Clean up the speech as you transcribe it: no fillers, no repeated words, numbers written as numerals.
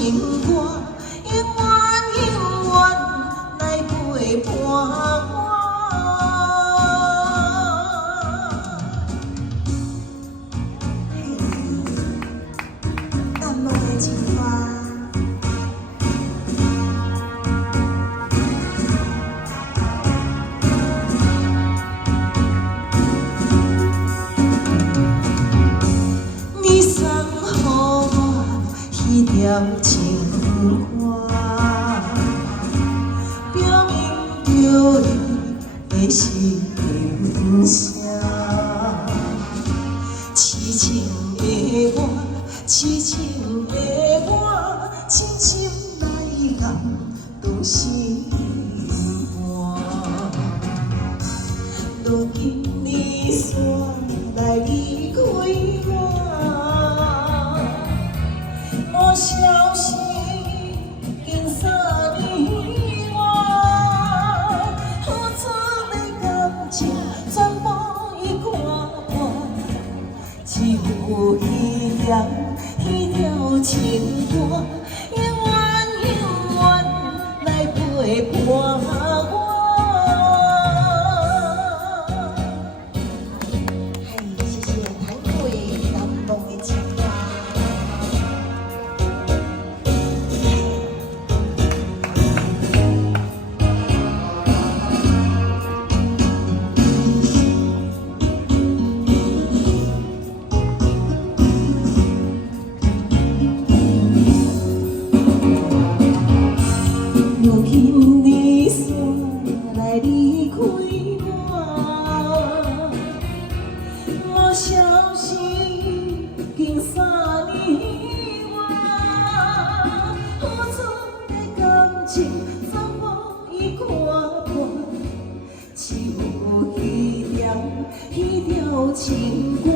情歌，永远永远来陪伴我。淡薄的情歌。 一条情花，表明着你的心声。痴情的我，痴情的我，深深来感动心肝。如今你煞来离开我。 无消息，经3年外，付出的感情全部已看破，只有彼条情歌，永远永远来陪伴我。嘿，谢谢谭贵淡薄的情歌。 如今你煞来离开我，无消息，经3年外，付出的感情全部已看破，只有彼条情歌。